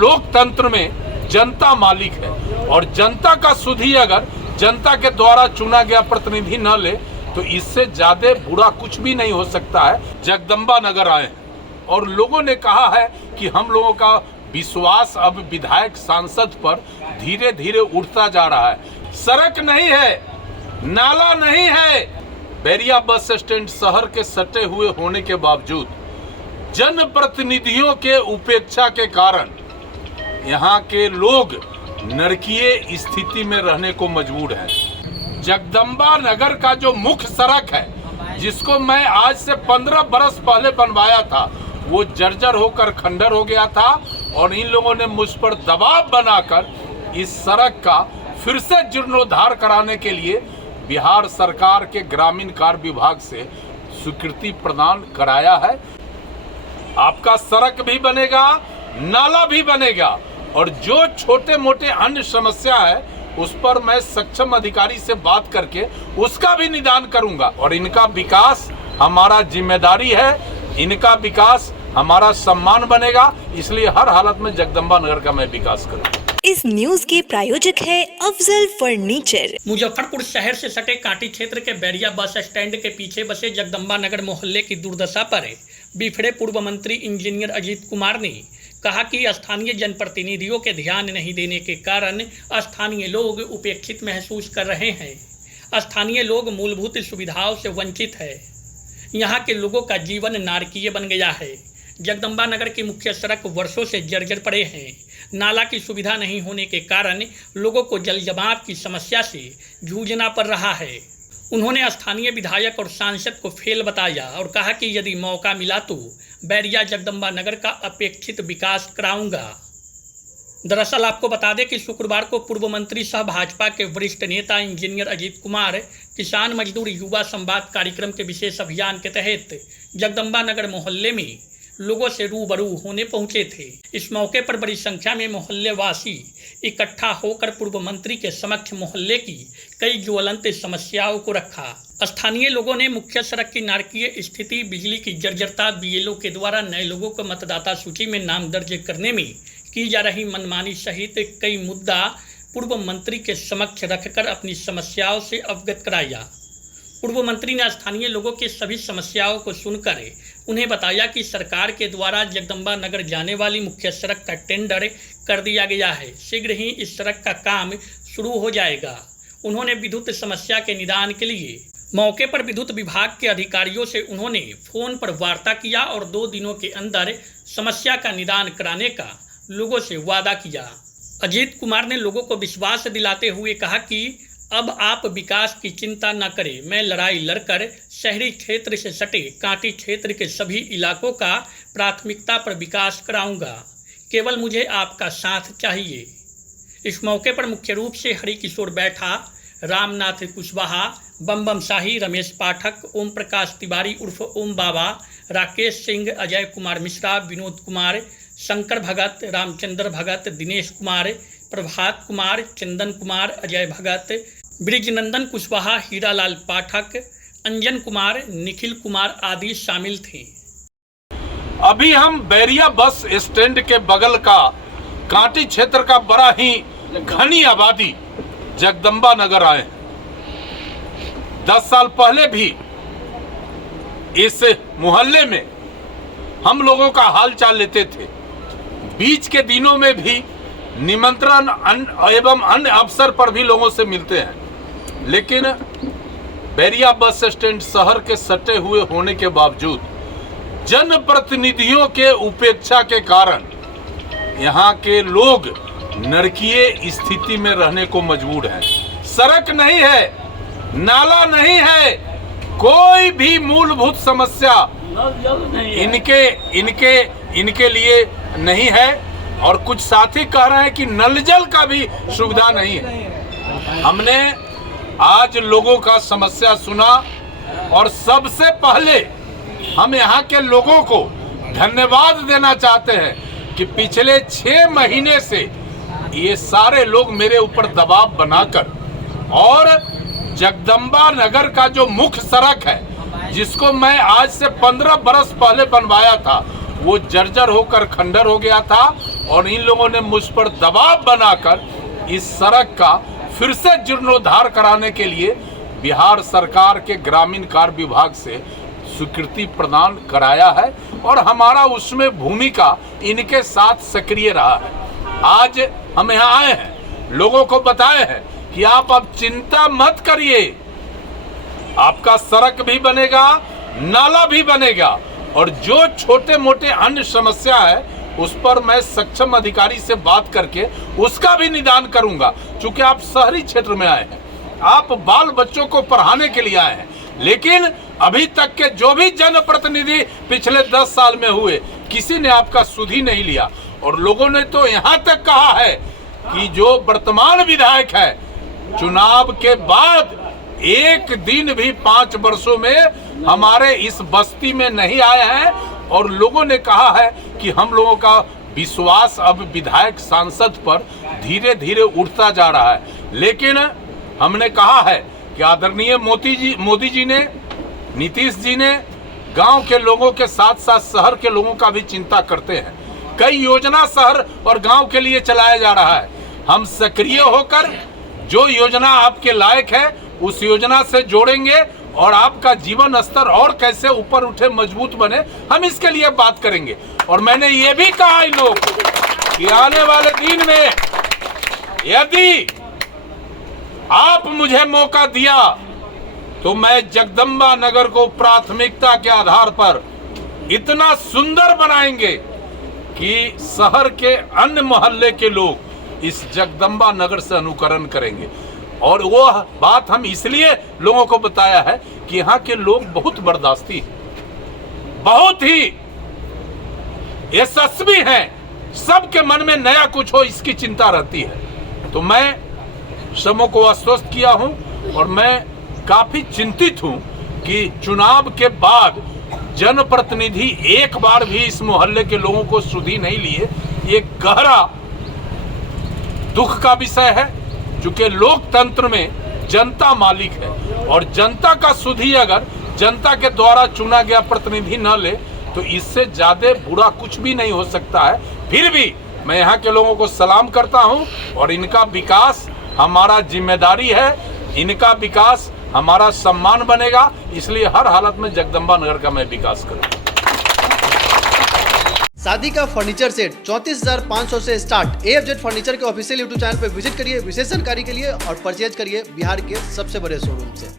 लोकतंत्र में जनता मालिक है और जनता का सुधी अगर जनता के द्वारा चुना गया प्रतिनिधि न ले तो इससे ज्यादा बुरा कुछ भी नहीं हो सकता है। जगदम्बा नगर आए और लोगों ने कहा है कि हम लोगों का विश्वास अब विधायक सांसद पर धीरे धीरे उठता जा रहा है। सड़क नहीं है, नाला नहीं है। बैरिया बस स्टैंड शहर के सटे हुए होने के बावजूद जनप्रतिनिधियों के उपेक्षा के कारण यहाँ के लोग नरकीय स्थिति में रहने को मजबूर हैं। जगदम्बा नगर का जो मुख्य सड़क है जिसको मैं आज से 15 बरस पहले बनवाया था वो जर्जर होकर खंडर हो गया था और इन लोगों ने मुझ पर दबाव बनाकर इस सड़क का फिर से जीर्णोद्धार कराने के लिए बिहार सरकार के ग्रामीण कार्य विभाग से स्वीकृति प्रदान कराया है। आपका सड़क भी बनेगा, नाला भी बनेगा और जो छोटे मोटे अन्य समस्या है उस पर मैं सक्षम अधिकारी से बात करके उसका भी निदान करूंगा और इनका विकास हमारा जिम्मेदारी है, इनका विकास हमारा सम्मान बनेगा। इसलिए हर हालत में जगदम्बा नगर का मैं विकास करूंगा। इस न्यूज के प्रायोजक है अफजल फर्नीचर। मुजफ्फरपुर शहर से सटे कांटी क्षेत्र के बैरिया बस स्टैंड के पीछे बसे जगदम्बा नगर मोहल्ले की दुर्दशा पर बिफरे पूर्व मंत्री इंजीनियर अजीत कुमार ने कहा कि स्थानीय जनप्रतिनिधियों के ध्यान नहीं देने के कारण स्थानीय लोग उपेक्षित महसूस कर रहे हैं। स्थानीय लोग मूलभूत सुविधाओं से वंचित है। यहाँ के लोगों का जीवन नारकीय बन गया है। जगदम्बा नगर की मुख्य सड़क वर्षों से जर्जर पड़े हैं। नाला की सुविधा नहीं होने के कारण लोगों को जल जमाव की समस्या से जूझना पड़ रहा है। उन्होंने स्थानीय विधायक और सांसद को फेल बताया और कहा कि यदि मौका मिला तो बैरिया जगदम्बा नगर का अपेक्षित विकास कराऊंगा। दरअसल आपको बता दें कि शुक्रवार को पूर्व मंत्री सह भाजपा के वरिष्ठ नेता इंजीनियर अजीत कुमार किसान मजदूर युवा संवाद कार्यक्रम के विशेष अभियान के तहत जगदम्बा नगर मोहल्ले में लोगों से रूबरू होने पहुंचे थे। इस मौके पर बड़ी संख्या में मोहल्ले वासी इकट्ठा होकर पूर्व मंत्री के समक्ष मोहल्ले की कई ज्वलंत समस्याओं को रखा। स्थानीय लोगों ने मुख्य सड़क की नारकीय स्थिति, बिजली की जर्जरता, बीएलओ के द्वारा नए लोगों को मतदाता सूची में नाम दर्ज करने में की जा रही मनमानी सहित कई मुद्दा पूर्व मंत्री के समक्ष रखकर अपनी समस्याओं से अवगत कराया। पूर्व मंत्री ने स्थानीय लोगों की सभी समस्याओं को सुनकर उन्हें बताया कि सरकार के द्वारा जगदम्बा नगर जाने वाली मुख्य सड़क का टेंडर कर दिया गया है। शीघ्र ही इस सड़क का काम शुरू हो जाएगा। उन्होंने विद्युत समस्या के निदान के लिए मौके पर विद्युत विभाग के अधिकारियों से उन्होंने फोन पर वार्ता किया और 2 दिनों के अंदर समस्या का निदान कराने का लोगों से वादा किया। अजीत कुमार ने लोगों को विश्वास दिलाते हुए कहा कि अब आप विकास की चिंता न करें, मैं लड़ाई लड़कर शहरी क्षेत्र से सटे कांटी क्षेत्र के सभी इलाकों का प्राथमिकता पर विकास कराऊंगा। केवल मुझे आपका साथ चाहिए। इस मौके पर मुख्य रूप से हरि किशोर बैठा, रामनाथ कुशवाहा, बम बम शाही, रमेश पाठक, ओम प्रकाश तिवारी उर्फ ओम बाबा, राकेश सिंह, अजय कुमार मिश्रा, विनोद कुमार, शंकर भगत, रामचंद्र भगत, दिनेश कुमार, प्रभात कुमार, चंदन कुमार, अजय भगत, ब्रिजनंदन कुशवाहा, हीरालाल पाठक, अंजन कुमार, निखिल कुमार आदि शामिल थे। अभी हम बैरिया बस स्टैंड के बगल का कांटी क्षेत्र का बड़ा ही घनी आबादी जगदम्बा नगर आए। 10 साल पहले भी इस मोहल्ले में हम लोगों का हाल चाल लेते थे। बीच के दिनों में भी निमंत्रण एवं अन्य अवसर पर भी लोगों से मिलते हैं, लेकिन बैरिया बस स्टैंड शहर के सटे हुए होने के बावजूद जनप्रतिनिधियों के उपेक्षा के कारण यहाँ के लोग नरकीय स्थिति में रहने को मजबूर हैं। सड़क नहीं है, नाला नहीं है, कोई भी मूलभूत समस्या इनके लिए नहीं है और कुछ साथी कह रहे हैं कि नल जल का भी सुविधा नहीं है। हमने आज लोगों का समस्या सुना और सबसे पहले हम यहाँ के लोगों को धन्यवाद देना चाहते हैं कि पिछले 6 महीने से ये सारे लोग मेरे ऊपर दबाव बनाकर और जगदम्बा नगर का जो मुख्य सड़क है जिसको मैं आज से 15 बरस पहले बनवाया था वो जर्जर होकर खंडर हो गया था और इन लोगों ने मुझ पर दबाव बनाकर इस सड़क का फिर से जीर्णोद्धार कराने के लिए बिहार सरकार के ग्रामीण कार्य विभाग से स्वीकृति प्रदान कराया है और हमारा उसमें भूमिका इनके साथ सक्रिय रहा है। आज हम यहाँ आए हैं, लोगों को बताए हैं कि आप अब चिंता मत करिए, आपका सड़क भी बनेगा, नाला भी बनेगा और जो छोटे मोटे अन्य समस्या है उस पर मैं सक्षम अधिकारी से बात करके उसका भी निदान करूंगा। चूंकि आप शहरी क्षेत्र में आए हैं, आप बाल बच्चों को पढ़ाने के लिए आए हैं, लेकिन अभी तक के जो भी जनप्रतिनिधि पिछले 10 साल में हुए, किसी ने आपका सुध ही नहीं लिया। और लोगों ने तो यहाँ तक कहा है कि जो वर्तमान विधायक है, चुनाव के बाद एक दिन भी 5 वर्षों में हमारे इस बस्ती में नहीं आए हैं और लोगों ने कहा है कि हम लोगों का विश्वास अब विधायक सांसद पर धीरे धीरे उठता जा रहा है। लेकिन हमने कहा है कि आदरणीय मोदी जी ने, नीतीश जी ने गांव के लोगों के साथ साथ शहर के लोगों का भी चिंता करते हैं। कई योजना शहर और गांव के लिए चलाया जा रहा है। हम सक्रिय होकर जो योजना आपके लायक है उस योजना से जोड़ेंगे और आपका जीवन स्तर और कैसे ऊपर उठे, मजबूत बने, हम इसके लिए बात करेंगे। और मैंने ये भी कहा इन लोगों को कि आने वाले दिन में यदि आप मुझे मौका दिया तो मैं जगदम्बा नगर को प्राथमिकता के आधार पर इतना सुंदर बनाएंगे कि शहर के अन्य मोहल्ले के लोग इस जगदम्बा नगर से अनुकरण करेंगे। और वो बात हम इसलिए लोगों को बताया है कि यहाँ के लोग बहुत बर्दाश्ती हैं, बहुत ही यशस्वी हैं, सबके मन में नया कुछ हो इसकी चिंता रहती है। तो मैं सबों को आश्वस्त किया हूं और मैं काफी चिंतित हूं कि चुनाव के बाद जनप्रतिनिधि एक बार भी इस मोहल्ले के लोगों को सुधी नहीं लिए। ये गहरा दुख का विषय है, क्योंकि लोकतंत्र में जनता मालिक है और जनता का सुधी अगर जनता के द्वारा चुना गया प्रतिनिधि न ले तो इससे ज्यादा बुरा कुछ भी नहीं हो सकता है। फिर भी मैं यहाँ के लोगों को सलाम करता हूँ और इनका विकास हमारा जिम्मेदारी है, इनका विकास हमारा सम्मान बनेगा, इसलिए हर हालत में जगदम्बा नगर का मैं विकास करूँगा। शादी का फर्नीचर सेट 34,500 से स्टार्ट। AFZ फर्नीचर के ऑफिशियल यूट्यूब चैनल पर विजिट करिए विशेष जानकारी के लिए और परचेज करिए बिहार के सबसे बड़े शोरूम से।